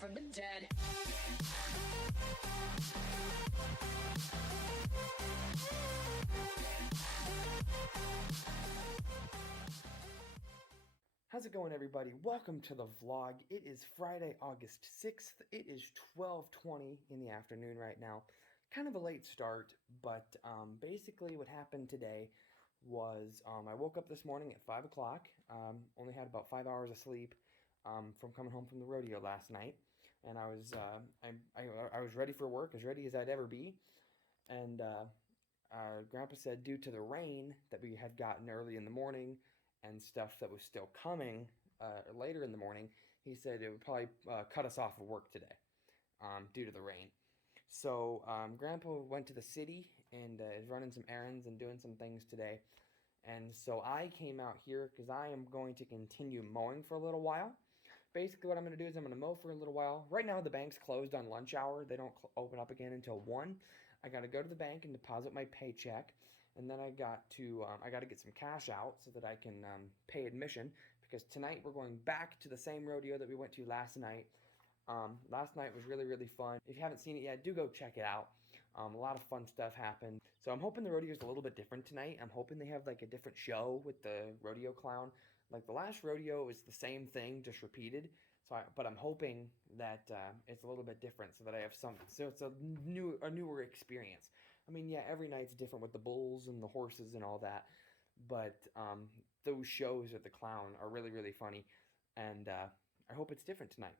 from the dead. How's it going, everybody? Welcome to the vlog. It is Friday, August 6th. It is 12:20 in the afternoon right now. Kind of a late start, but basically what happened today was I woke up this morning at 5 o'clock. Only had about 5 hours of sleep from coming home from the rodeo last night. And I was ready for work, as ready as I'd ever be. And Grandpa said due to the rain that we had gotten early in the morning and stuff that was still coming later in the morning, he said it would probably cut us off of work today due to the rain. So Grandpa went to the city and is running some errands and doing some things today. And so I came out here because I am going to continue mowing for a little while. Basically what I'm going to do is I'm going to mow for a little while. Right now the bank's closed on lunch hour. They don't open up again until 1. I got to go to the bank and deposit my paycheck. And then I got to get some cash out so that I can pay admission, because tonight we're going back to the same rodeo that we went to last night. Last night was really, really fun. If you haven't seen it yet, do go check it out. A lot of fun stuff happened. So I'm hoping the rodeo is a little bit different tonight. I'm hoping they have like a different show with the rodeo clown. Like the last rodeo is the same thing, just repeated. But I'm hoping that it's a little bit different, so that I have something. So it's a newer experience. I mean, yeah, every night's different with the bulls and the horses and all that. But those shows with the clown are really, really funny, and I hope it's different tonight.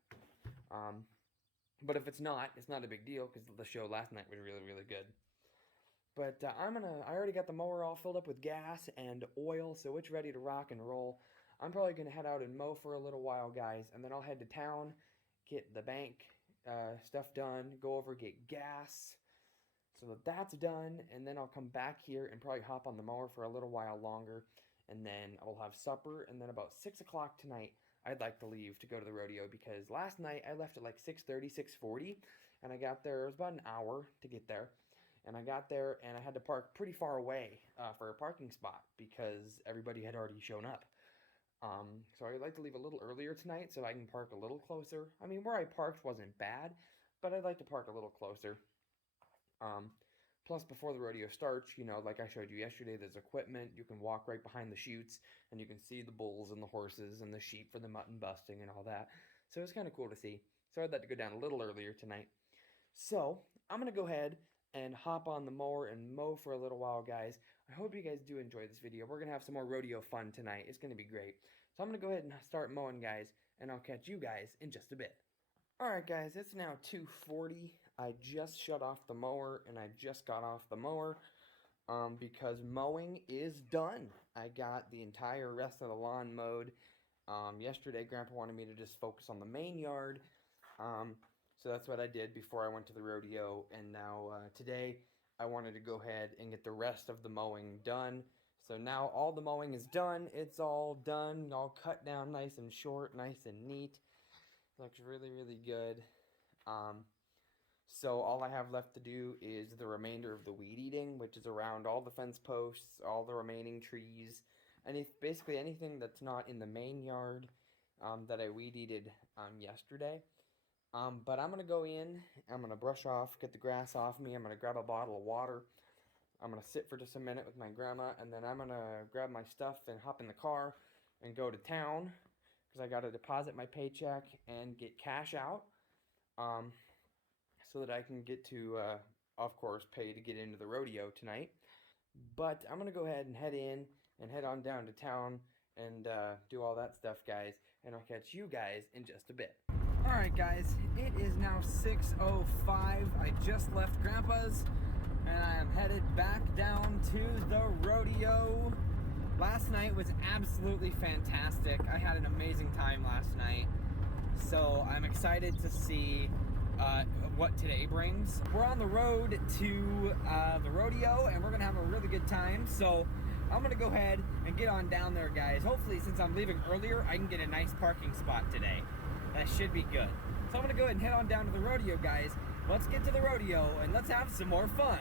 But if it's not a big deal, because the show last night was really, really good. But I already got the mower all filled up with gas and oil, so it's ready to rock and roll. I'm probably going to head out and mow for a little while, guys, and then I'll head to town, get the bank stuff done, go over, get gas, so that that's done, and then I'll come back here and probably hop on the mower for a little while longer, and then I'll have supper, and then about 6 o'clock tonight, I'd like to leave to go to the rodeo, because last night I left at like 6:30, 6:40, and I got there, it was about an hour to get there. And I got there and I had to park pretty far away for a parking spot because everybody had already shown up. So I'd like to leave a little earlier tonight so I can park a little closer. I mean, where I parked wasn't bad, but I'd like to park a little closer. Plus, before the rodeo starts, you know, like I showed you yesterday, there's equipment. You can walk right behind the chutes and you can see the bulls and the horses and the sheep for the mutton busting and all that. So it's kind of cool to see. So I'd like to go down a little earlier tonight. So I'm going to go ahead and hop on the mower and mow for a little while, guys. I hope you guys do enjoy this video. We're going to have some more rodeo fun tonight. It's going to be great. So I'm going to go ahead and start mowing, guys, and I'll catch you guys in just a bit. Alright, guys, it's now 2:40. I just shut off the mower, and I just got off the mower because mowing is done. I got the entire rest of the lawn mowed. Yesterday, Grandpa wanted me to just focus on the main yard. So that's what I did before I went to the rodeo, and now today I wanted to go ahead and get the rest of the mowing done. So now all the mowing is done. It's all done, all cut down nice and short, nice and neat. Looks really, really good. So all I have left to do is the remainder of the weed eating, which is around all the fence posts, all the remaining trees, and basically anything that's not in the main yard that I weed eated yesterday. But I'm going to go in, I'm going to brush off, get the grass off me, I'm going to grab a bottle of water, I'm going to sit for just a minute with my grandma, and then I'm going to grab my stuff and hop in the car and go to town, because I got to deposit my paycheck and get cash out, so that I can get to, of course, pay to get into the rodeo tonight. But I'm going to go ahead and head in and head on down to town and do all that stuff, guys, and I'll catch you guys in just a bit. Alright, guys, it is now 6:05. I just left Grandpa's and I am headed back down to the rodeo. Last night was absolutely fantastic. I had an amazing time last night. So I'm excited to see what today brings. We're on the road to the rodeo and we're going to have a really good time. So I'm going to go ahead and get on down there, guys. Hopefully, since I'm leaving earlier, I can get a nice parking spot today. That should be good. So I'm going to go ahead and head on down to the rodeo, guys. Let's get to the rodeo and let's have some more fun.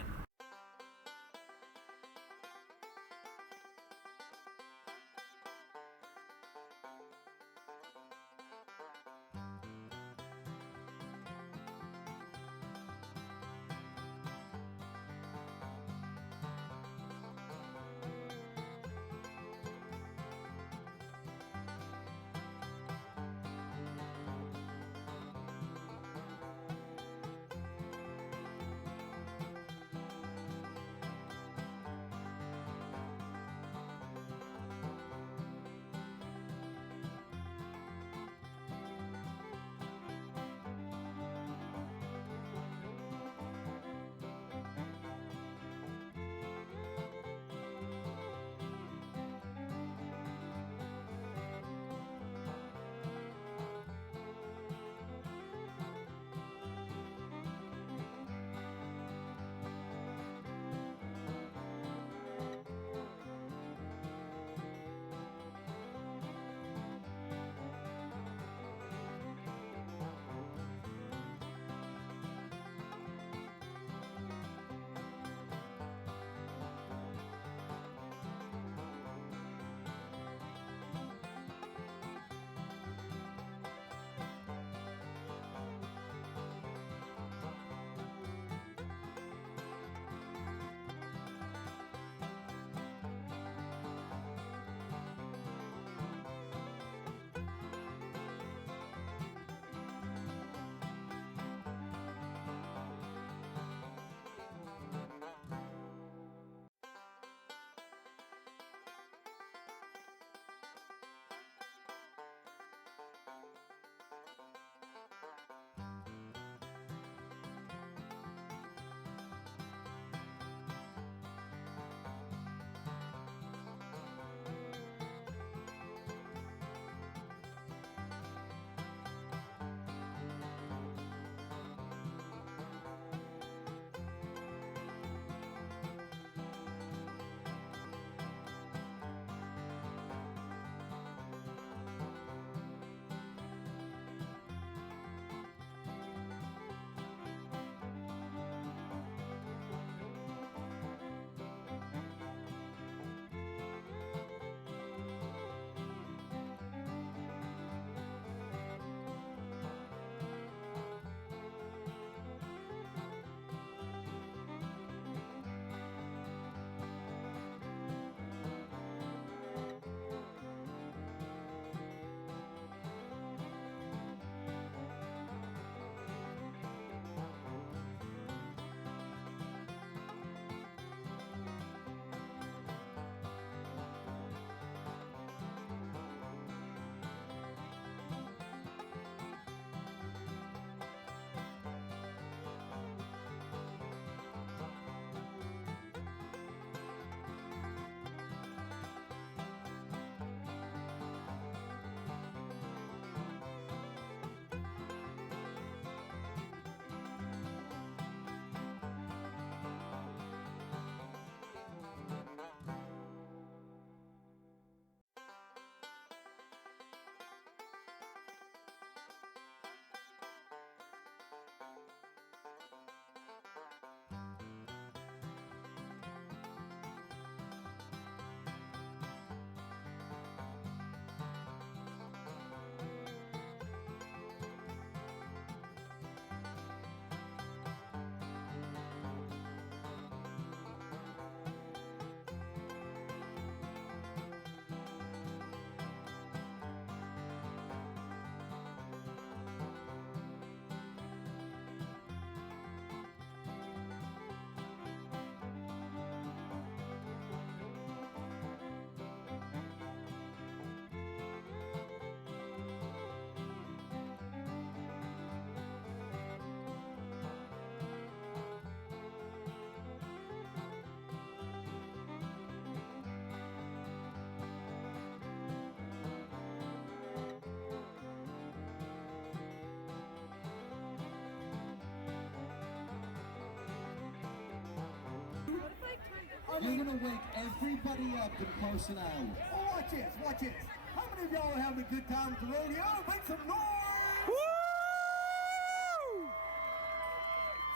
You're gonna wake everybody up in Carson, Iowa. Oh, watch this, watch this. How many of y'all are having a good time at the rodeo? Make some noise! Woo!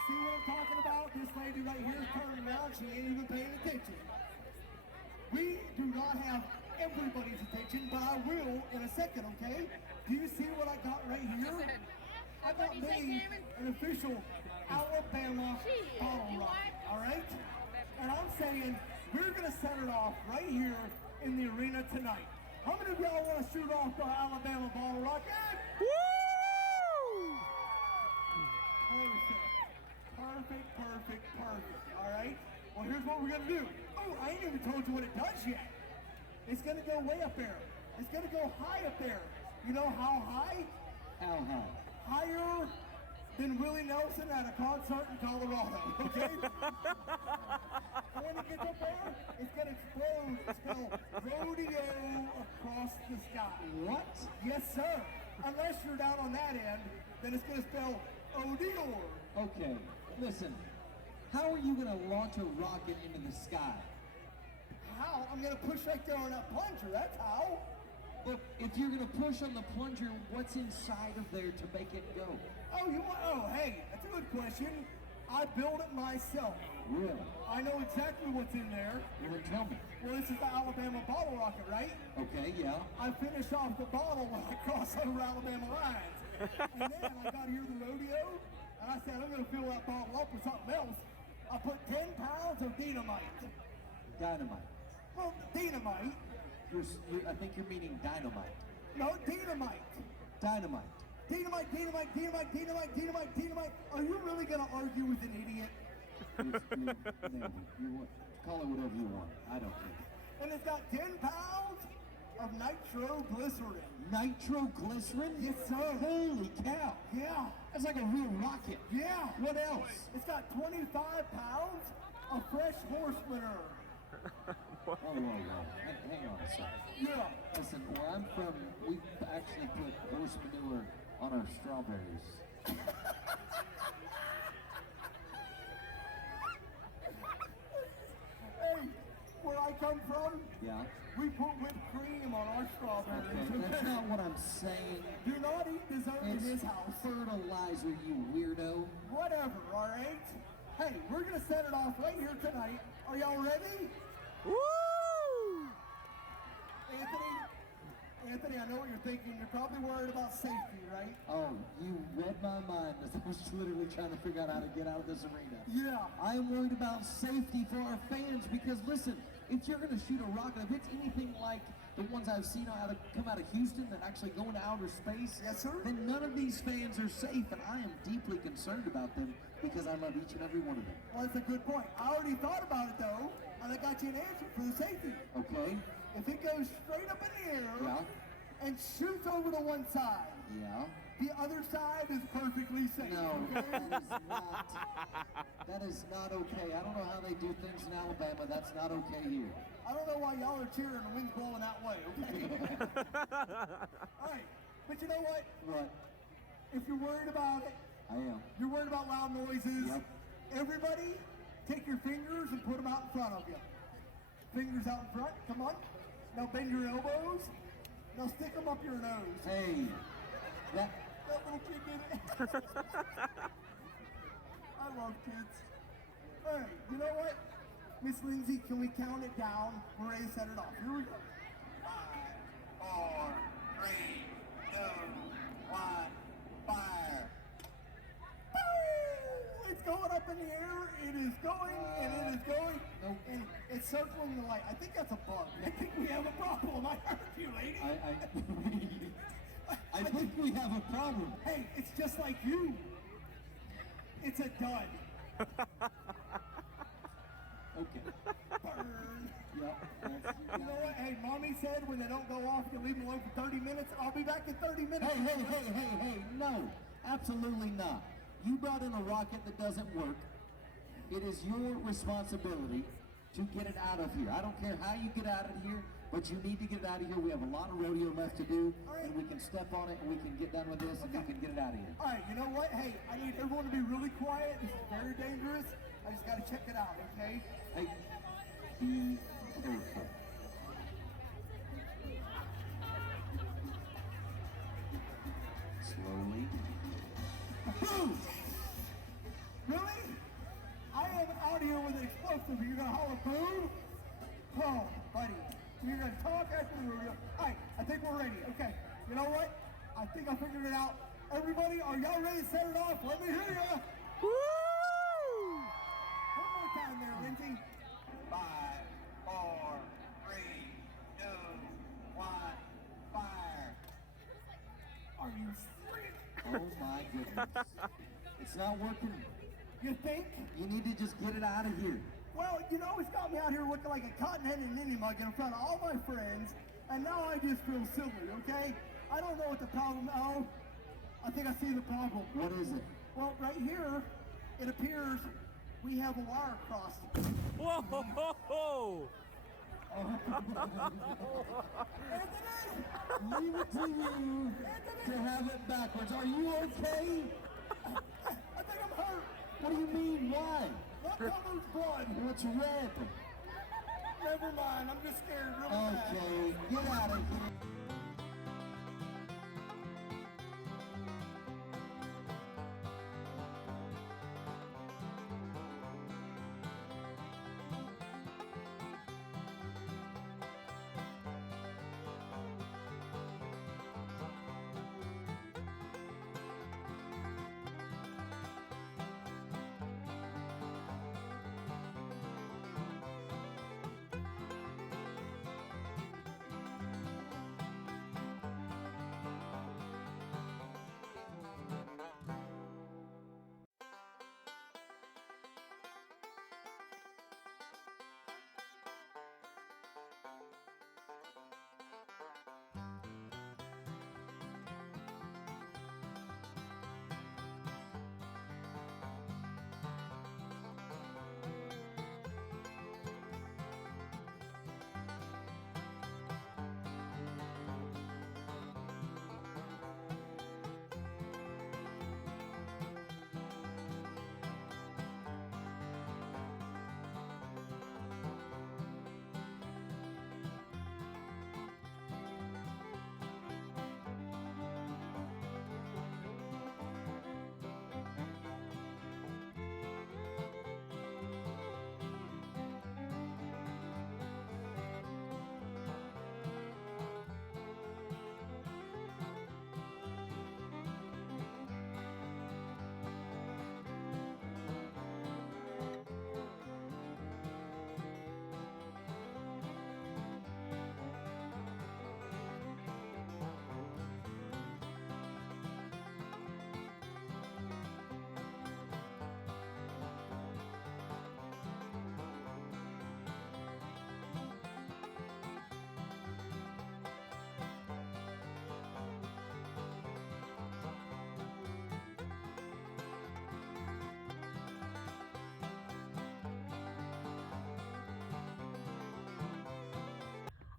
See what I'm talking about? This lady right here is turning around. She ain't even paying attention. We do not have everybody's attention, but I will in a second, okay? Do you see what I got right here? I got me an official Alabama bottle rocket, all right? And I'm saying we're going to set it off right here in the arena tonight. How many of y'all want to shoot off the Alabama bottle rocket? Woo! Perfect, perfect, all right? Well, here's what we're going to do. Oh, I ain't even told you what it does yet. It's going to go way up there. It's going to go high up there. You know how high? How high? Higher than Willie Nelson at a concert in Colorado, okay? And when it gets up there, it's going to explode. It's spelled rodeo across the sky. What? Yes, sir. Unless you're down on that end, then it's going to spell Odior. Okay, listen. How are you gonna launch a rocket into the sky? How? I'm going to push right there on that plunger. That's how. But if you're gonna push on the plunger, what's inside of there to make it go? Oh, hey, that's a good question. I built it myself. Really? I know exactly what's in there. Well, then tell me. Well, this is the Alabama bottle rocket, right? Okay, yeah. I finished off the bottle when I crossed over Alabama lines. And then I got here to the rodeo, and I said, I'm going to fill that bottle up with something else. I put 10 pounds of dynamite. Dynamite. Well, dynamite. I think you're meaning dynamite. No, dynamite. Dynamite. Dynamite. Are you really going to argue with an idiot? You call it whatever you want. I don't care. And it's got 10 pounds of nitroglycerin. Nitroglycerin? Yes, sir. Holy cow. Yeah. That's like a real rocket. Yeah. What else? It's got 25 pounds of fresh horse manure. Whoa. Hang on a second. Yeah. Listen, where I'm from, we actually put horse manure on our strawberries. Hey, where I come from, Yeah? we put whipped cream on our strawberries. Okay, that's not what I'm saying. Do not eat dessert in this house. Fertilizer, you weirdo. Whatever, all right? Hey, we're going to set it off right here tonight. Are y'all ready? Woo! Anthony, I know what you're thinking. You're probably worried about safety, right? Oh, you read my mind as I was literally trying to figure out how to get out of this arena. Yeah. I am worried about safety for our fans because, listen, if you're going to shoot a rocket, if it's anything like the ones I've seen come out of Houston that actually go into outer space, yes, sir, then none of these fans are safe, and I am deeply concerned about them because I love each and every one of them. Well, that's a good point. I already thought about it, though, and I got you an answer for the safety. Okay. If it goes straight up in the air and shoots over to one side, the other side is perfectly safe. No, okay? that is not okay. I don't know how they do things in Alabama. That's not okay here. I don't know why y'all are cheering the wind's blowing that way, okay? All right, but you know what? What? If you're worried about it, I am. You're worried about loud noises. Yep. Everybody, take your fingers and put them out in front of you. Fingers out in front, come on. Now bend your elbows. Now stick them up your nose. Hey, That little kid did it. I love kids. Hey, you know what? Miss Lindsay, can we count it down? We're ready to set it off. Here we go. 5, 4, 3, 2, 1, fire. Boom! It's going up in the air. It is going, and it is going. Nope. And it's circling the light. I think that's a bug. I think we have a problem. I heard you, lady. I think we have a problem. Hey, it's just like you. It's a dud. Okay. Burn. Yep. You know what? Hey, Mommy said when they don't go off, you leave them alone for 30 minutes. I'll be back in 30 minutes. Hey, no. Absolutely not. You brought in a rocket that doesn't work. It is your responsibility to get it out of here. I don't care how you get out of here, but you need to get it out of here. We have a lot of rodeo left to do, and we can step on it, and we can get done with this, and you can get it out of here. All right, you know what? Hey, I need everyone to be really quiet. This is very dangerous. I just got to check it out, okay? Hey, Be careful. Slowly. Boom! Really? I am out here with an explosive. You're gonna holler boom? Oh, buddy. You're gonna talk after the rodeo. Alright, I think we're ready. Okay. You know what? I think I figured it out. Everybody, are y'all ready to set it off? Let me hear ya! Woo! One more time there, Lindsay. 5, 4, 3, 2, 1, fire. Are you serious? Oh my goodness. It's not working. You think? You need to just get it out of here. Well, you know, it's got me out here looking like a cotton-headed ninny mug in front of all my friends, and now I just feel silly, okay? I don't know what the problem is. Oh, I think I see the problem. What is it? Well, right here, it appears we have a wire crossed. Whoa! Ho, ho, ho. Anthony! Leave it to you to have it backwards. Are you okay? I think I'm hurt. What do you mean? Why? That covers blood. What's red? Never mind, I'm just scared really bad. Okay, get out of here.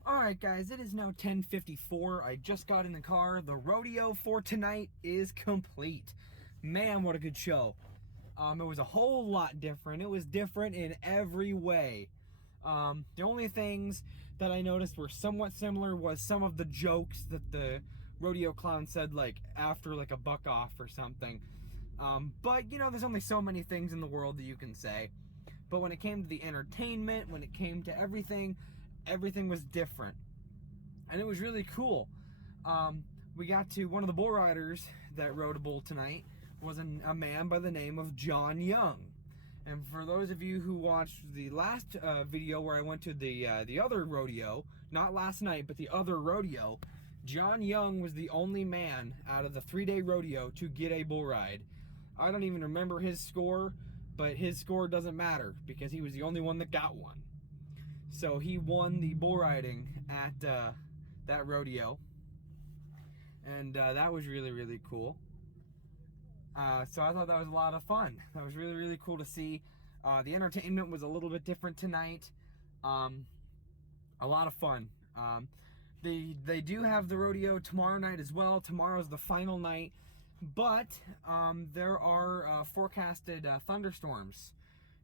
Alright guys, it is now 10:54. I just got in the car. The rodeo for tonight is complete. Man, what a good show. It was a whole lot different. It was different in every way. The only things that I noticed were somewhat similar was some of the jokes that the rodeo clown said, like after like a buck off or something. But you know, there's only so many things in the world that you can say. But when it came to the entertainment, when it came to everything was different. And it was really cool. We got to, one of the bull riders that rode a bull tonight was a man by the name of John Young. And for those of you who watched the last video where I went to the other rodeo, not last night, but the other rodeo, John Young was the only man out of the 3-day rodeo to get a bull ride. I don't even remember his score, but his score doesn't matter because he was the only one that got one. So he won the bull riding at that rodeo, and that was really, really cool. So I thought that was a lot of fun. That was really, really cool to see. The entertainment was a little bit different tonight. A lot of fun. They do have the rodeo tomorrow night as well. Tomorrow's the final night, but there are forecasted thunderstorms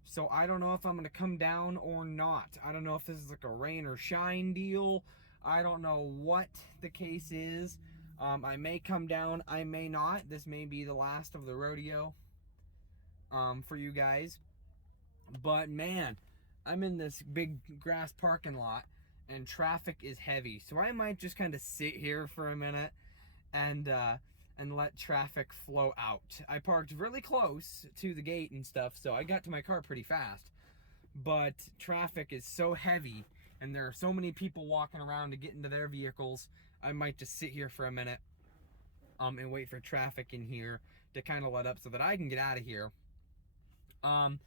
So I don't know if I'm going to come down or not. I don't know if this is like a rain or shine deal. I don't know what the case is. I may come down, I may not. This may be the last of the rodeo for you guys. But man, I'm in this big grass parking lot and traffic is heavy. So I might just kind of sit here for a minute and let traffic flow out. I parked really close to the gate and stuff, so I got to my car pretty fast. But traffic is so heavy and there are so many people walking around to get into their vehicles, I might just sit here for a minute and wait for traffic in here to kind of let up so that I can get out of here. I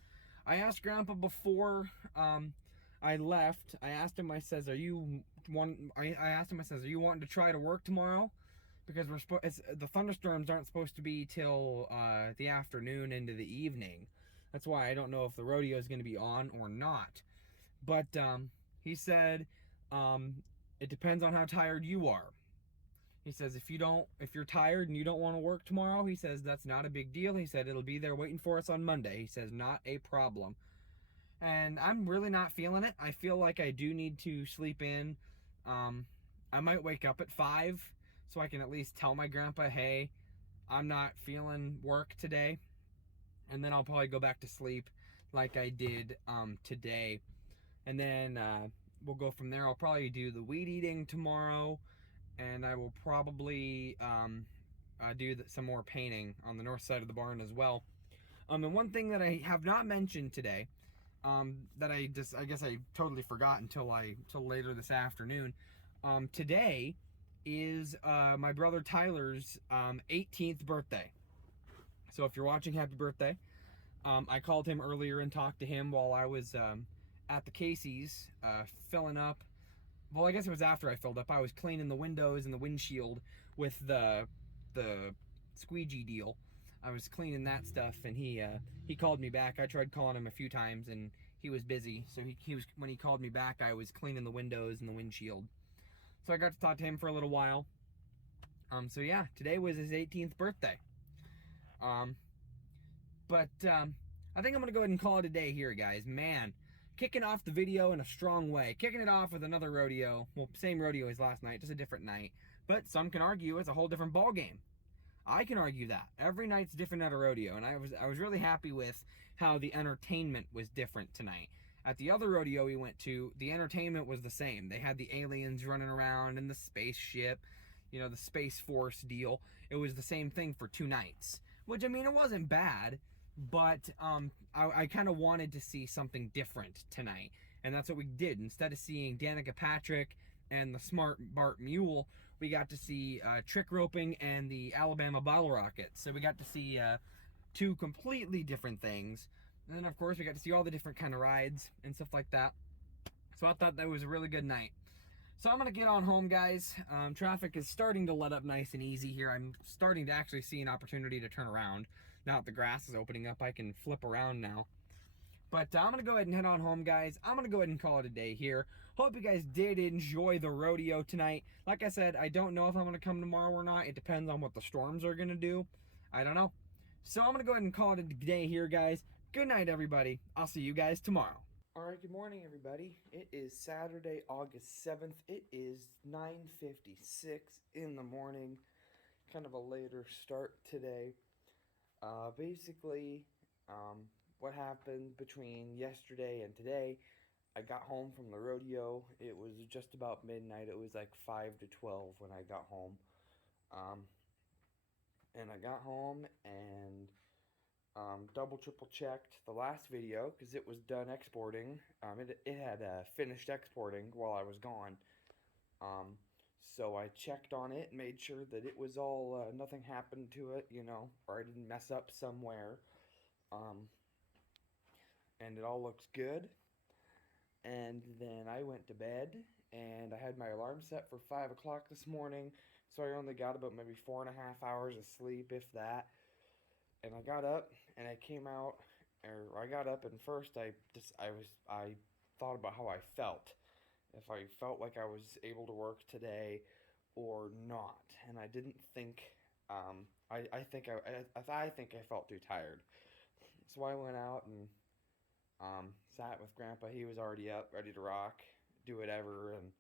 asked Grandpa before I left. I asked him. I says, "Are you I asked him. I says, "Are you wanting to try to work tomorrow?" Because the thunderstorms aren't supposed to be till the afternoon into the evening. That's why I don't know if the rodeo is going to be on or not. But he said it depends on how tired you are. He says if you're tired and you don't want to work tomorrow, he says that's not a big deal. He said it'll be there waiting for us on Monday. He says not a problem. And I'm really not feeling it. I feel like I do need to sleep in. I might wake up at 5 so I can at least tell my grandpa, hey, I'm not feeling work today. And then I'll probably go back to sleep like I did today. And then we'll go from there. I'll probably do the weed eating tomorrow. And I will probably do some more painting on the north side of the barn as well. And one thing that I have not mentioned today, that I guess I totally forgot until later this afternoon. Today is my brother Tyler's 18th birthday. So if you're watching, happy birthday. I called him earlier and talked to him while I was at the Casey's filling up. Well, I guess it was after I filled up. I was cleaning the windows and the windshield with the squeegee deal. I was cleaning that stuff, and he called me back. I tried calling him a few times, and he was busy. So he was when he called me back, I was cleaning the windows and the windshield. So I got to talk to him for a little while. So yeah, today was his 18th birthday. But I think I'm gonna go ahead and call it a day here, guys. Man, kicking off the video in a strong way. Kicking it off with another rodeo. Well, same rodeo as last night, just a different night. But some can argue it's a whole different ball game. I can argue that. Every night's different at a rodeo, and I was really happy with how the entertainment was different tonight. At the other rodeo we went to, the entertainment was the same. They had the aliens running around and the spaceship, the Space Force deal. It was the same thing for 2 nights. Which, I mean, it wasn't bad, but I kind of wanted to see something different tonight. And that's what we did. Instead of seeing Danica Patrick and the Smart Bart Mule, we got to see trick roping and the Alabama Bottle Rockets. So we got to see 2 completely different things. And then, of course, we got to see all the different kind of rides and stuff like that. So I thought that was a really good night. So I'm going to get on home, guys. Traffic is starting to let up nice and easy here. I'm starting to actually see an opportunity to turn around. Now that the grass is opening up, I can flip around now. But I'm going to go ahead and head on home, guys. I'm going to go ahead and call it a day here. Hope you guys did enjoy the rodeo tonight. Like I said, I don't know if I'm going to come tomorrow or not. It depends on what the storms are going to do. I don't know. So I'm going to go ahead and call it a day here, guys. Good night, everybody. I'll see you guys tomorrow. All right, good morning, everybody. It is Saturday, August 7th. It is 9:56 in the morning. Kind of a later start today. Basically, what happened between yesterday and today, I got home from the rodeo. It was just about midnight. It was like 5 to 12 when I got home. And I got home and double triple checked the last video because it was done exporting. It had finished exporting while I was gone. So I checked on it, made sure that it was all nothing happened to it, or I didn't mess up somewhere. And it all looks good. And then I went to bed and I had my alarm set for 5 o'clock this morning, so I only got about maybe 4.5 hours of sleep, if that. And I got up and I came out, or I got up and first I thought about how I felt. If I felt like I was able to work today or not. And I didn't think, I think I felt too tired. So I went out and Sat with Grandpa. He was already up, ready to rock, do whatever. And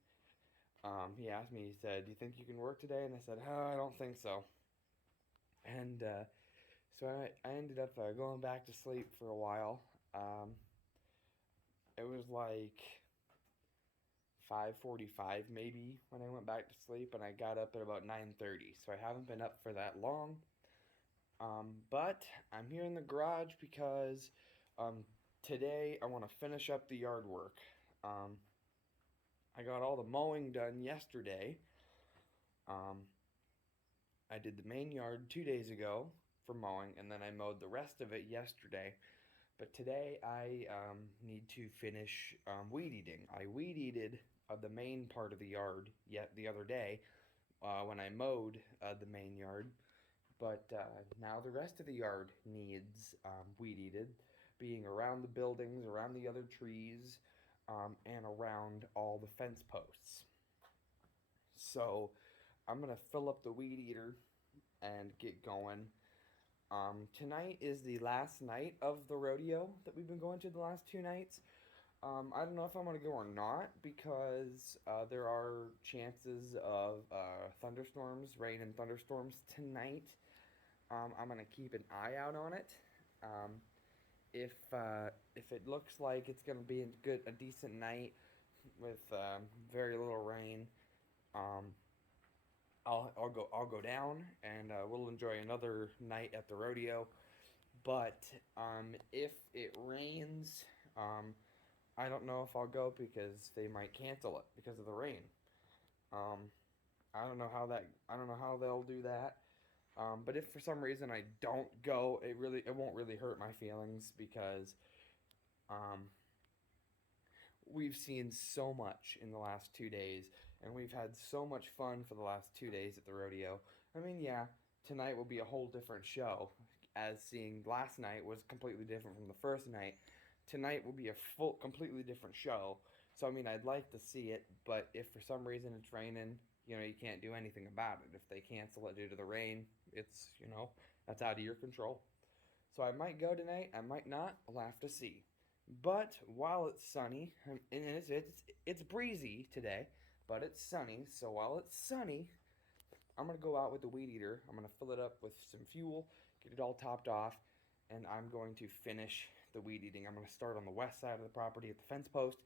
he asked me, he said, "Do you think you can work today?" And I said, "Oh, I don't think so." And so I ended up going back to sleep for a while. It was like 5:45 maybe when I went back to sleep, and I got up at about 9:30. So I haven't been up for that long. But I'm here in the garage because today I want to finish up the yard work. I got all the mowing done yesterday. I did the main yard 2 days ago for mowing, and then I mowed the rest of it yesterday. But today I need to finish weed eating. I weed eated the main part of the yard yet the other day when I mowed the main yard. But now the rest of the yard needs weed eated, being around the buildings, around the other trees, and around all the fence posts. So I'm going to fill up the weed eater and get going. Tonight is the last night of the rodeo that we've been going to the last 2 nights. I don't know if I'm going to go or not because there are chances of thunderstorms, rain and thunderstorms tonight. I'm going to keep an eye out on it. If it looks like it's going to be a decent night with very little rain, I'll go down and we'll enjoy another night at the rodeo. But if it rains, I don't know if I'll go because they might cancel it because of the rain. I don't know how they'll do that. But if for some reason I don't go, it won't really hurt my feelings because we've seen so much in the last 2 days, and we've had so much fun for the last 2 days at the rodeo. I mean, yeah, tonight will be a whole different show, as seeing last night was completely different from the first night. Tonight will be a completely different show. So, I mean, I'd like to see it, but if for some reason it's raining, you can't do anything about it. If they cancel it due to the rain, it's, that's out of your control. So I might go tonight, I might not, I'll have to see. But while it's sunny, and it's breezy today, but it's sunny, so while it's sunny, I'm going to go out with the weed eater. I'm going to fill it up with some fuel, get it all topped off, and I'm going to finish the weed eating. I'm going to start on the west side of the property at the fence post,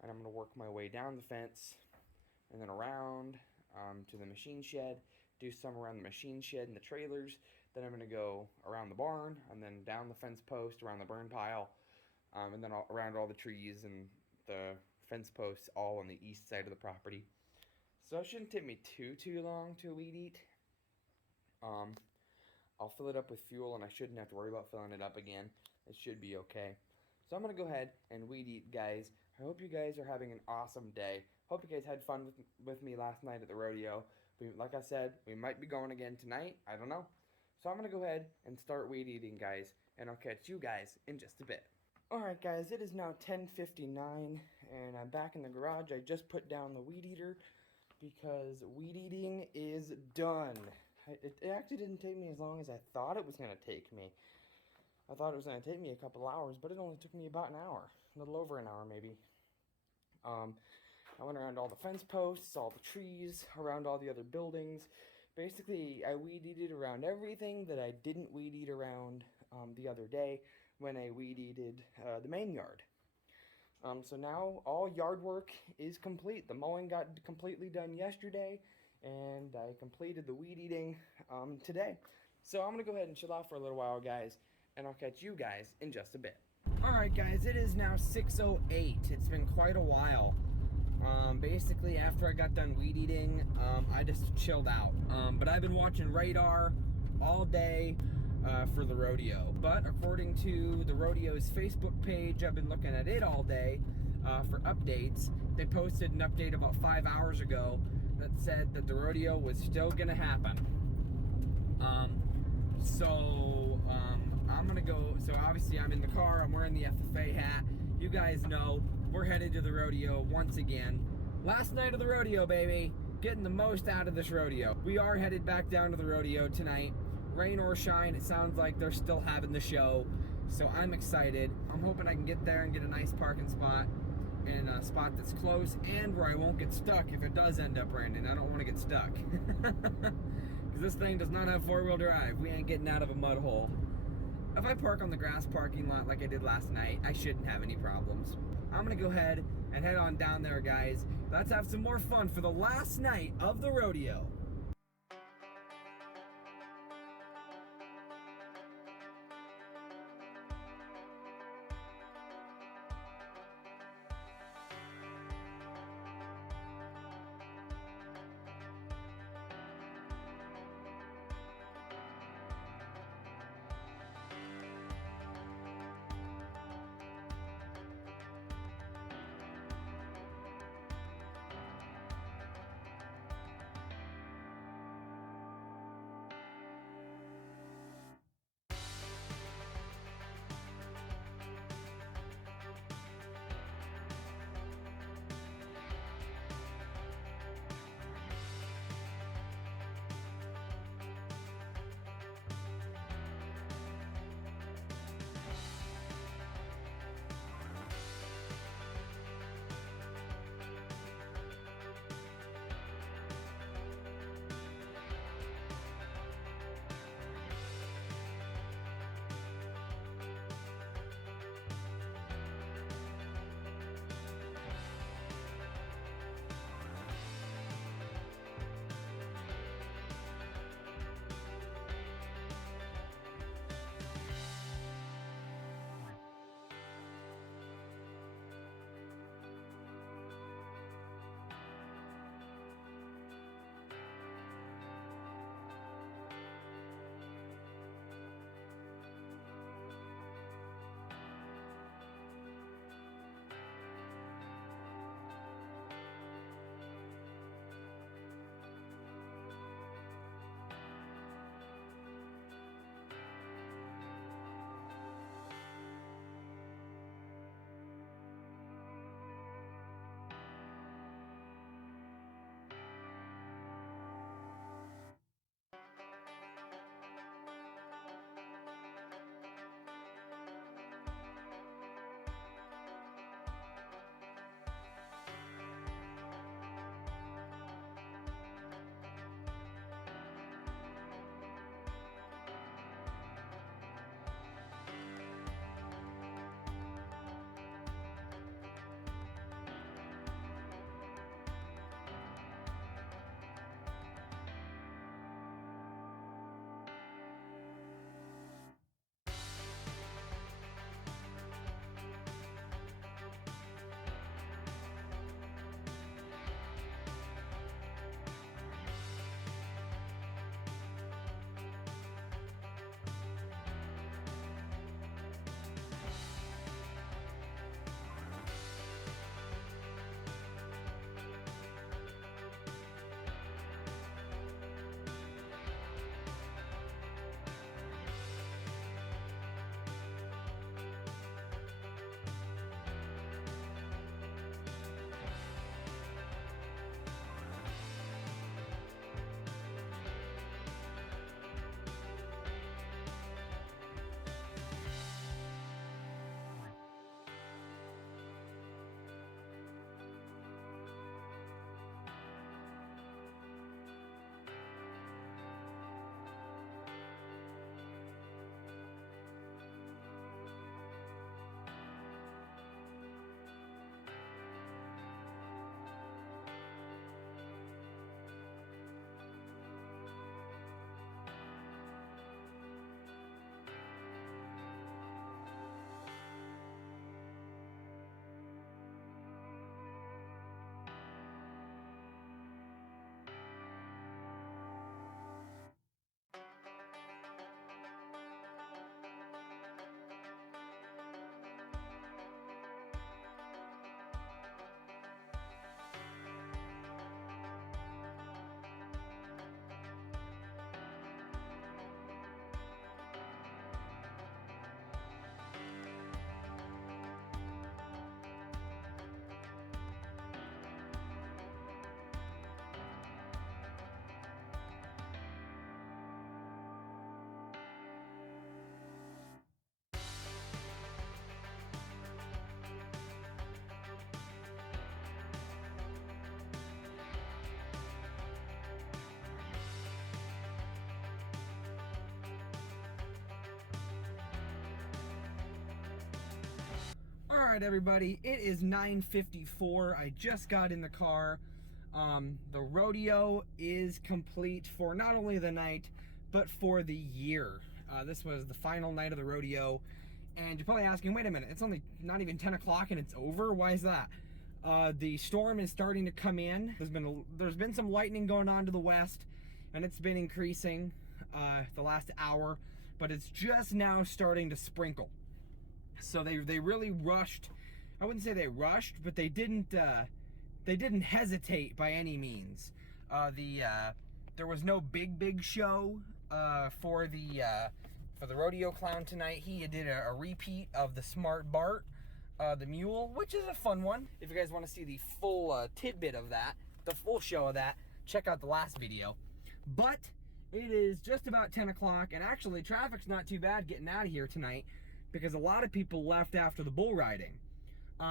and I'm going to work my way down the fence, and then around to the machine shed, do some around the machine shed and the trailers. Then I'm going to go around the barn, and then down the fence post, around the burn pile, and then around all the trees and the fence posts all on the east side of the property. So it shouldn't take me too long to weed eat. I'll fill it up with fuel, and I shouldn't have to worry about filling it up again. It should be okay. So I'm going to go ahead and weed eat, guys. I hope you guys are having an awesome day. Hope you guys had fun with me last night at the rodeo. Like I said, we might be going again tonight. I don't know. So I'm going to go ahead and start weed eating, guys. And I'll catch you guys in just a bit. Alright, guys. It is now 10:59, and I'm back in the garage. I just put down the weed eater because weed eating is done. It actually didn't take me as long as I thought it was going to take me. I thought it was going to take me a couple hours, but it only took me about an hour. A little over an hour, maybe. I went around all the fence posts, all the trees, around all the other buildings. Basically, I weed eated around everything that I didn't weed eat around the other day when I weed eated the main yard. So now all yard work is complete. The mowing got completely done yesterday, and I completed the weed eating today. So I'm going to go ahead and chill out for a little while, guys, and I'll catch you guys in just a bit. Alright, guys, it is now 6:08. It's been quite a while. Basically, after I got done weed eating, I just chilled out. But I've been watching Radar all day for the rodeo. But according to the rodeo's Facebook page, I've been looking at it all day for updates. They posted an update about 5 hours ago that said that the rodeo was still gonna happen. I'm gonna go. So obviously, I'm in the car. I'm wearing the FFA hat. You guys know we're headed to the rodeo once again. Last night of the rodeo, baby. Getting the most out of this rodeo. We are headed back down to the rodeo tonight. Rain or shine, it sounds like they're still having the show. So I'm excited. I'm hoping I can get there and get a nice parking spot, and a spot that's close and where I won't get stuck if it does end up raining. I don't want to get stuck. Because this thing does not have four-wheel drive. We ain't getting out of a mud hole. If I park on the grass parking lot like I did last night, I shouldn't have any problems. I'm gonna go ahead and head on down there, guys. Let's have some more fun for the last night of the rodeo. right, everybody, it is 9:54. I just got in the car. The rodeo is complete for not only the night, but for the year. This was the final night of the rodeo. And you're probably asking, wait a minute, it's only not even 10 o'clock and it's over? Why is that? The storm is starting to come in. There's been some lightning going on to the west, and it's been increasing the last hour, but it's just now starting to sprinkle. So they really rushed. I wouldn't say they rushed, but they didn't hesitate by any means. There was no big show for the rodeo clown tonight. He did a repeat of the Smart Bart, the mule, which is a fun one. If you guys want to see the full tidbit of that, the full show of that, check out the last video. But it is just about 10 o'clock, and actually traffic's not too bad getting out of here tonight, because a lot of people left after the bull riding.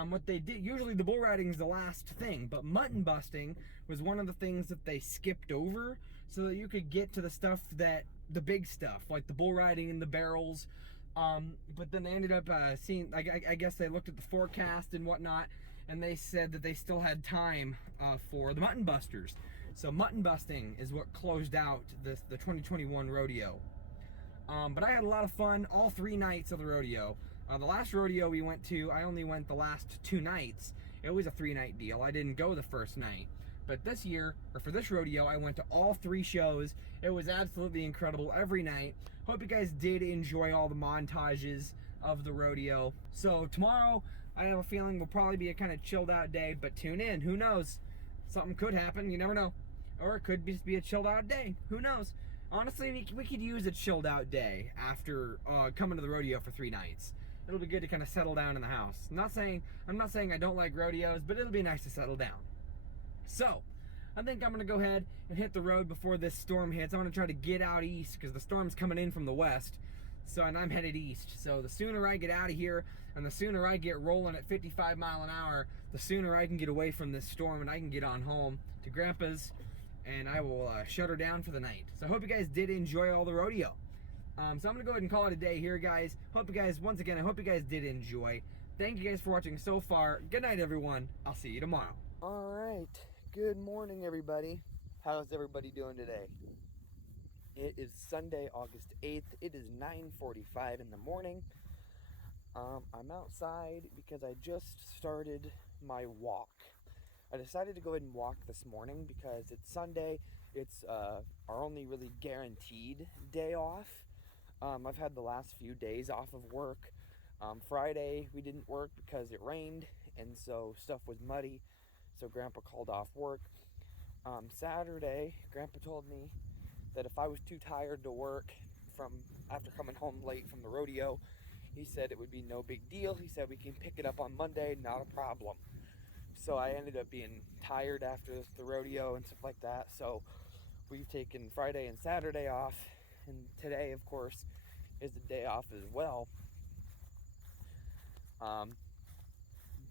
What they did, usually the bull riding is the last thing, but mutton busting was one of the things that they skipped over so that you could get to the big stuff, like the bull riding and the barrels. But then they ended up seeing, I guess they looked at the forecast and whatnot, and they said that they still had time for the mutton busters. So mutton busting is what closed out the 2021 rodeo. But I had a lot of fun all 3 nights of the rodeo. The last rodeo we went to, I only went the last 2 nights. It was a 3-night deal. I didn't go the first night. But this year, or for this rodeo, I went to all 3 shows. It was absolutely incredible every night. Hope you guys did enjoy all the montages of the rodeo. So tomorrow, I have a feeling will probably be a kind of chilled out day, but tune in. Who knows? Something could happen. You never know. Or it could just be a chilled out day. Who knows? Honestly, we could use a chilled out day after coming to the rodeo for 3 nights. It'll be good to kind of settle down in the house. I'm not saying I don't like rodeos, but it'll be nice to settle down. So, I think I'm gonna go ahead and hit the road before this storm hits. I want to try to get out east because the storm's coming in from the west. So, and I'm headed east. So the sooner I get out of here and the sooner I get rolling at 55 mile an hour, the sooner I can get away from this storm and I can get on home to Grandpa's, and I will shut her down for the night. So I hope you guys did enjoy all the rodeo. So I'm gonna go ahead and call it a day here, guys. Hope you guys, once again, I hope you guys did enjoy. Thank you guys for watching so far. Good night, everyone. I'll see you tomorrow. All right. Good morning, everybody. How's everybody doing today? It is Sunday, August 8th. It is 9:45 in the morning. I'm outside because I just started my walk. I decided to go ahead and walk this morning because it's Sunday. It's our only really guaranteed day off. I've had the last few days off of work. Friday we didn't work because it rained, and so stuff was muddy, so Grandpa called off work. Saturday, Grandpa told me that if I was too tired to work after coming home late from the rodeo, he said it would be no big deal. He said we can pick it up on Monday, not a problem. So I ended up being tired after the rodeo and stuff like that, so we've taken Friday and Saturday off, and today, of course, is the day off as well.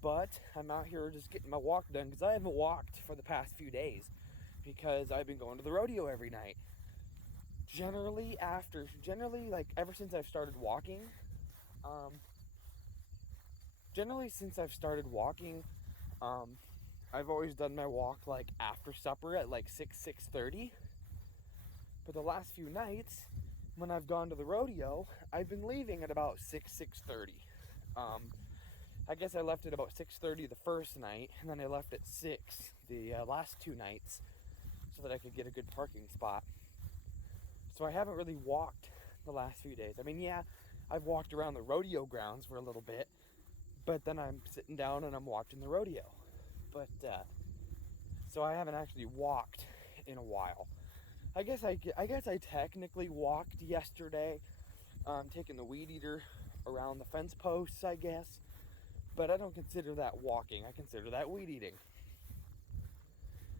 But I'm out here just getting my walk done because I haven't walked for the past few days because I've been going to the rodeo every night. Generally, like ever since I've started walking, I've always done my walk like after supper at like 6:30. But the last few nights, when I've gone to the rodeo, I've been leaving at about 6:30. I guess I left at about 6:30 the first night, and then I left at 6 the last 2 nights so that I could get a good parking spot. So I haven't really walked the last few days. I mean, yeah, I've walked around the rodeo grounds for a little bit, but then I'm sitting down and I'm watching the rodeo. But, so I haven't actually walked in a while. I guess I technically walked yesterday, taking the weed eater around the fence posts, I guess. But I don't consider that walking. I consider that weed eating.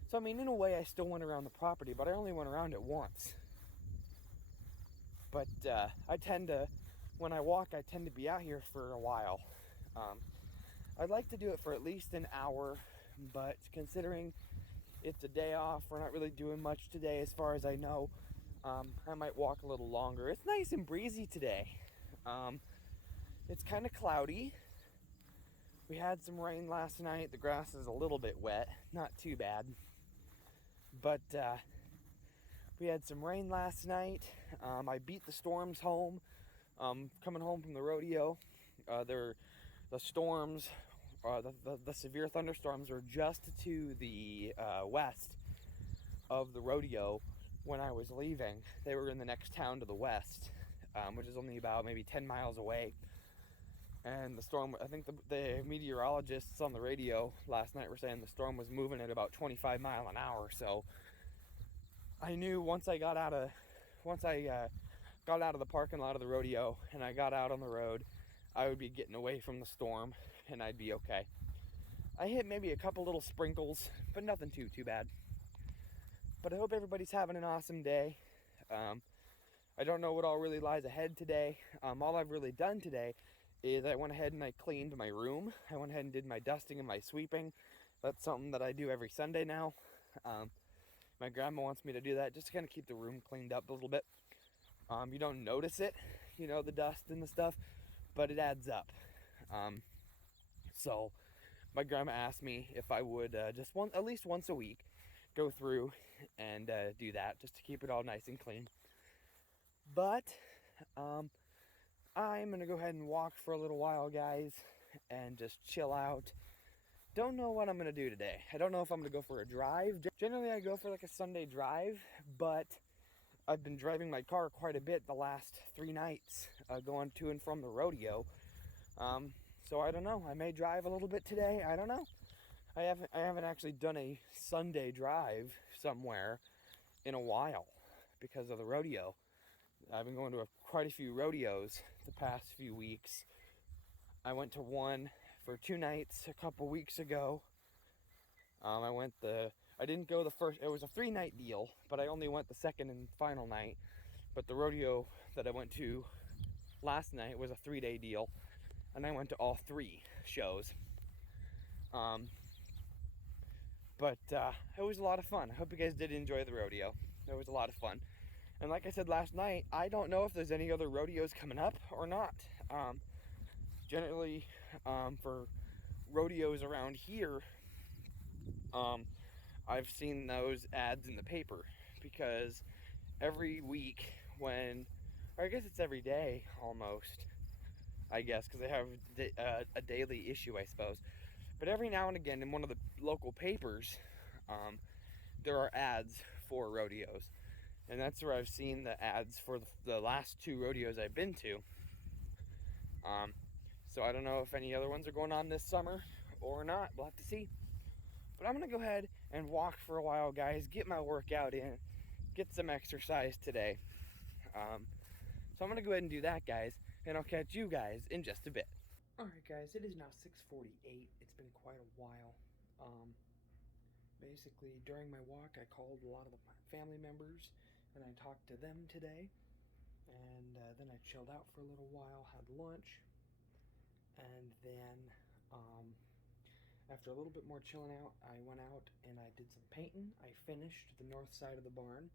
So, I mean, in a way, I still went around the property, but I only went around it once. But when I walk, I tend to be out here for a while. I'd like to do it for at least an hour, but considering it's a day off, we're not really doing much today as far as I know, I might walk a little longer. It's nice and breezy today. It's kind of cloudy. We had some rain last night. The grass is a little bit wet, not too bad. But we had some rain last night. I beat the storms home. Coming home from the rodeo, the storms, the severe thunderstorms were just to the west of the rodeo when I was leaving. They were in the next town to the west, which is only about maybe 10 miles away. And the storm, I think the meteorologists on the radio last night were saying the storm was moving at about 25 miles an hour. So I knew once I got out of the parking lot of the rodeo and I got out on the road, I would be getting away from the storm and I'd be okay. I hit maybe a couple little sprinkles, but nothing too bad. But I hope everybody's having an awesome day. I don't know what all really lies ahead today. All I've really done today is I went ahead and I cleaned my room. I went ahead and did my dusting and my sweeping. That's something that I do every Sunday now. My grandma wants me to do that just to kind of keep the room cleaned up a little bit. You don't notice it, the dust and the stuff, but it adds up. So my grandma asked me if I would at least once a week go through and do that just to keep it all nice and clean. But I'm going to go ahead and walk for a little while, guys, and just chill out. Don't know what I'm going to do today. I don't know if I'm going to go for a drive. Generally, I go for like a Sunday drive, but I've been driving my car quite a bit the last 3 nights, going to and from the rodeo. So I don't know. I may drive a little bit today. I don't know. I haven't actually done a Sunday drive somewhere in a while because of the rodeo. I've been going to quite a few rodeos the past few weeks. I went to one for 2 nights a couple weeks ago. I didn't go the first, it was a 3-night deal, but I only went the second and final night. But the rodeo that I went to last night was a 3-day deal, and I went to all 3 shows. But it was a lot of fun. I hope you guys did enjoy the rodeo. It was a lot of fun. And like I said last night, I don't know if there's any other rodeos coming up or not. Generally, for rodeos around here, I've seen those ads in the paper because every week or I guess it's every day almost, because they have a daily issue, I suppose. But every now and again in one of the local papers, there are ads for rodeos. And that's where I've seen the ads for the last 2 rodeos I've been to. So I don't know if any other ones are going on this summer or not. We'll have to see. But I'm going to go ahead and walk for a while, guys. Get my workout in. Get some exercise today. So I'm going to go ahead and do that, guys. And I'll catch you guys in just a bit. Alright, guys. It is now 6:48. It's been quite a while. Basically, during my walk, I called a lot of my family members. And I talked to them today. And then I chilled out for a little while. Had lunch. And then, after a little bit more chilling out, I went out and I did some painting. I finished the north side of the barn.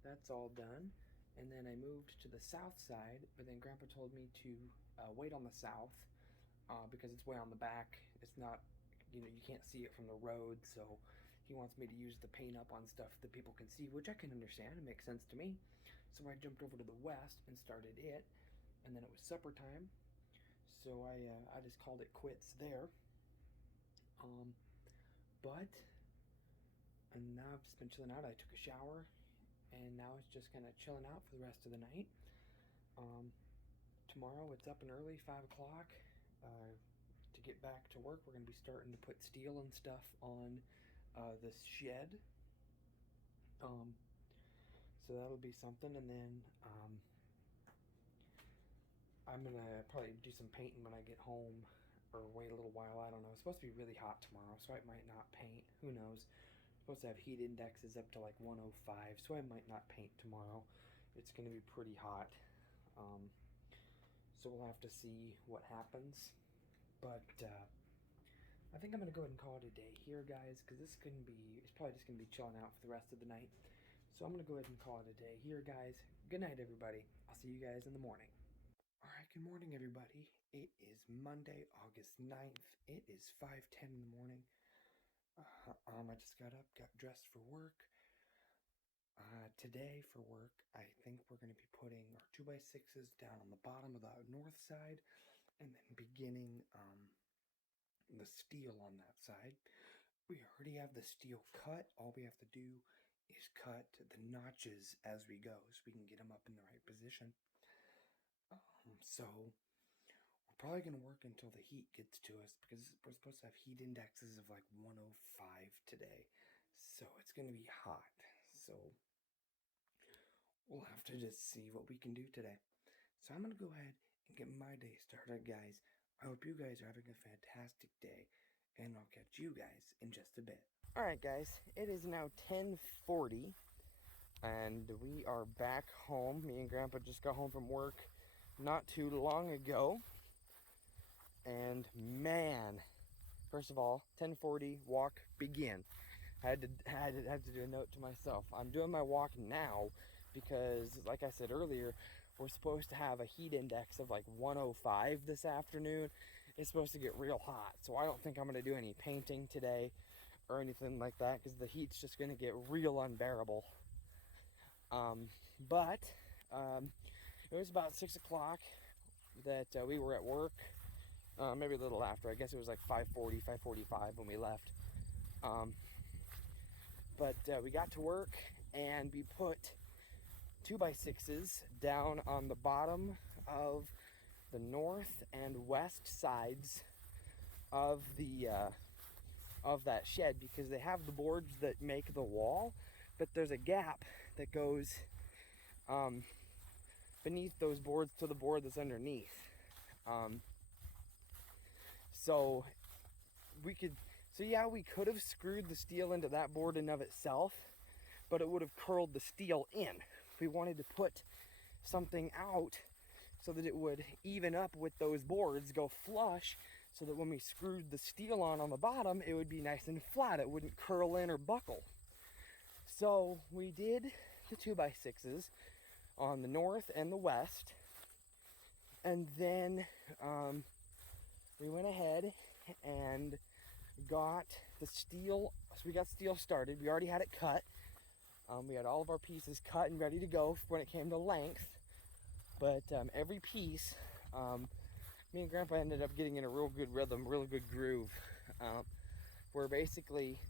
That's all done. And then I moved to the south side, but then Grandpa told me to wait on the south because it's way on the back. It's not, you can't see it from the road, so he wants me to use the paint up on stuff that people can see, which I can understand. It makes sense to me. So I jumped over to the west and started it, and then it was supper time. So I just called it quits there. And now I've just been chilling out. I took a shower, and now it's just kind of chilling out for the rest of the night. Tomorrow it's up and early, 5 o'clock, to get back to work. We're going to be starting to put steel and stuff on this shed. So that'll be something, and then I'm going to probably do some painting when I get home, or wait a little while, I don't know. It's supposed to be really hot tomorrow, so I might not paint. Who knows? It's supposed to have heat indexes up to like 105, so I might not paint tomorrow. It's going to be pretty hot. So we'll have to see what happens. But I think I'm going to go ahead and call it a day here, guys, because it's probably just going to be chilling out for the rest of the night. So I'm going to go ahead and call it a day here, guys. Good night, everybody. I'll see you guys in the morning. Alright, Good morning, everybody. It is Monday, August 9th. It is 5:10 in the morning. I just got up, got dressed for work. Today for work, I think we're going to be putting our 2x6s down on the bottom of the north side and then beginning the steel on that side. We already have the steel cut. All we have to do is cut the notches as we go so we can get them up in the right position. So we're probably going to work until the heat gets to us because we're supposed to have heat indexes of like 105 today. So it's going to be hot. So we'll have to just see what we can do today. So I'm going to go ahead and get my day started, guys. I hope you guys are having a fantastic day, and I'll catch you guys in just a bit. All right, guys, it is now 10:40, and we are back home. Me and Grandpa just got home from work not too long ago, and man, first of all, 10:40, walk begin. I had to do a note to myself. I'm doing my walk now because, like I said earlier, we're supposed to have a heat index of like 105 this afternoon. It's supposed to get real hot, so I don't think I'm going to do any painting today or anything like that because the heat's just going to get real unbearable. But it was about 6 o'clock that we were at work, maybe a little after. I guess it was like 5:40, 5:45 when we left. But we got to work and we put 2x6s down on the bottom of the north and west sides of the of that shed because they have the boards that make the wall, but there's a gap that goes beneath those boards to the board that's underneath. So we could have screwed the steel into that board in of itself, but it would have curled the steel in. We wanted to put something out so that it would even up with those boards, go flush, so that when we screwed the steel on the bottom, it would be nice and flat. It wouldn't curl in or buckle. So we did the 2x6s on the north and the west, and then we went ahead and got the steel. So we got steel started. We already had it cut. We had all of our pieces cut and ready to go when it came to length. But every piece, me and Grandpa ended up getting in a real good rhythm, real good groove, where basically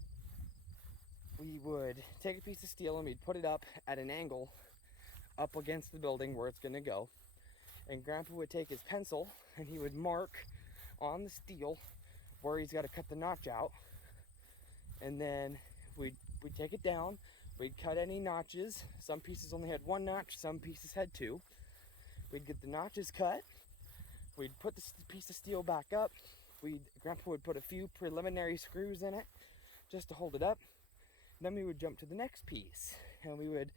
we would take a piece of steel and we'd put it up at an angle up against the building where it's going to go. And Grandpa would take his pencil and he would mark on the steel where he's got to cut the notch out. And then we'd take it down. We'd cut any notches. Some pieces only had one notch, some pieces had two. We'd get the notches cut. We'd put the piece of steel back up. Grandpa would put a few preliminary screws in it just to hold it up. Then we would jump to the next piece and we would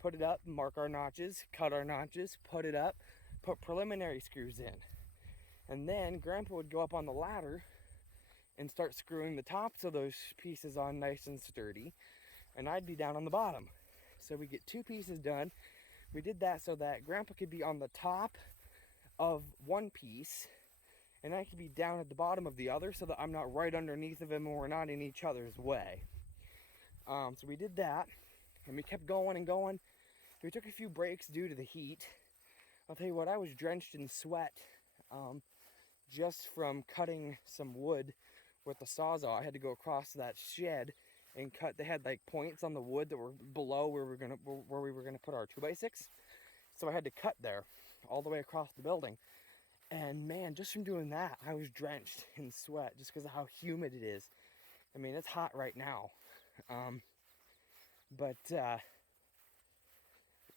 put it up, mark our notches, cut our notches, put it up, put preliminary screws in. And then Grandpa would go up on the ladder and start screwing the tops of those pieces on nice and sturdy. And I'd be down on the bottom. So we get two pieces done. We did that so that Grandpa could be on the top of one piece and I could be down at the bottom of the other so that I'm not right underneath of him and we're not in each other's way. So we did that and we kept going and going. We took a few breaks due to the heat. I'll tell you what, I was drenched in sweat just from cutting some wood with the Sawzall. I had to go across that shed and cut. They had like points on the wood that were below where we were gonna put our 2x6. So I had to cut there all the way across the building. And man, just from doing that, I was drenched in sweat just because of how humid it is. I mean, it's hot right now. But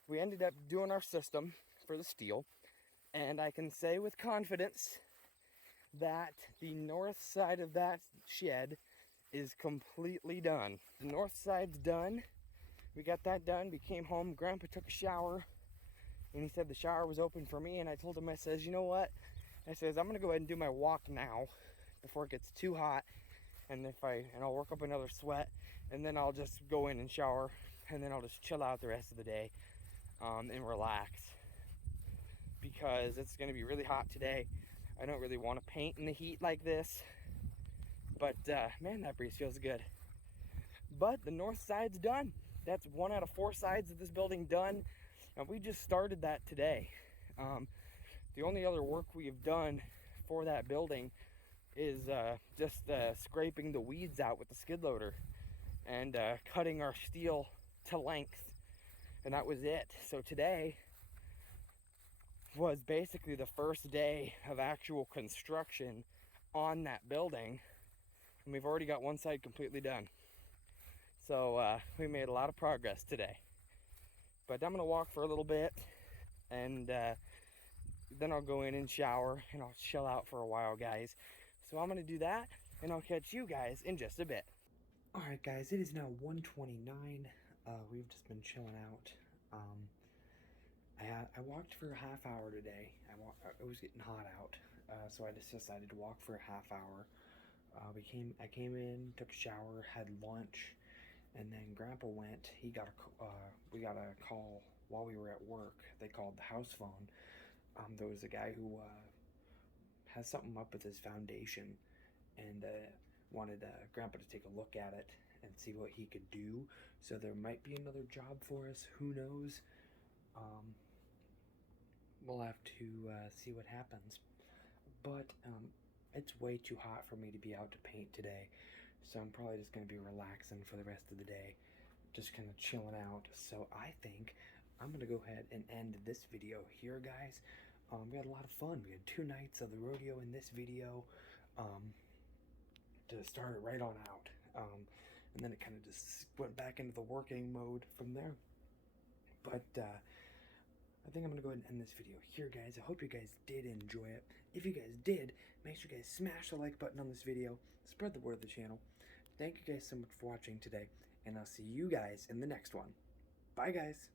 we ended up doing our system for the steel. And I can say with confidence that the north side of that shed is completely done. The north side's done. We got that done. We came home. Grandpa took a shower. And he said the shower was open for me. And I told him, I says, you know what? I says, I'm going to go ahead and do my walk now before it gets too hot. And I'll work up another sweat. And then I'll just go in and shower. And then I'll just chill out the rest of the day and relax. because it's going to be really hot today. I don't really want to paint in the heat like this, but man, that breeze feels good. But the north side's done. That's 1 out of 4 sides of this building done, and we just started that today. The only other work we've done for that building is just scraping the weeds out with the skid loader and cutting our steel to length, and that was it. So today was basically the first day of actual construction on that building, and we've already got one side completely done. So we made a lot of progress today. But I'm gonna walk for a little bit, and then I'll go in and shower, and I'll chill out for a while, guys. So I'm gonna do that, and I'll catch you guys in just a bit. All right, guys, it is now 1:29. We've just been chilling out. I walked for a half hour today. It was getting hot out, so I just decided to walk for a half hour. I came in, took a shower, had lunch, and then Grandpa went. We got a call while we were at work. They called the house phone. There was a guy who has something up with his foundation, and wanted Grandpa to take a look at it and see what he could do. So there might be another job for us. Who knows? We'll have to see what happens. But it's way too hot for me to be out to paint today, so I'm probably just going to be relaxing for the rest of the day, just kind of chilling out. So I think I'm going to go ahead and end this video here, guys. We had a lot of fun. We had 2 nights of the rodeo in this video, to start it right on out. And then it kind of just went back into the working mode from there. But I think I'm going to go ahead and end this video here, guys. I hope you guys did enjoy it. If you guys did, make sure you guys smash the like button on this video. Spread the word of the channel. Thank you guys so much for watching today, and I'll see you guys in the next one. Bye, guys.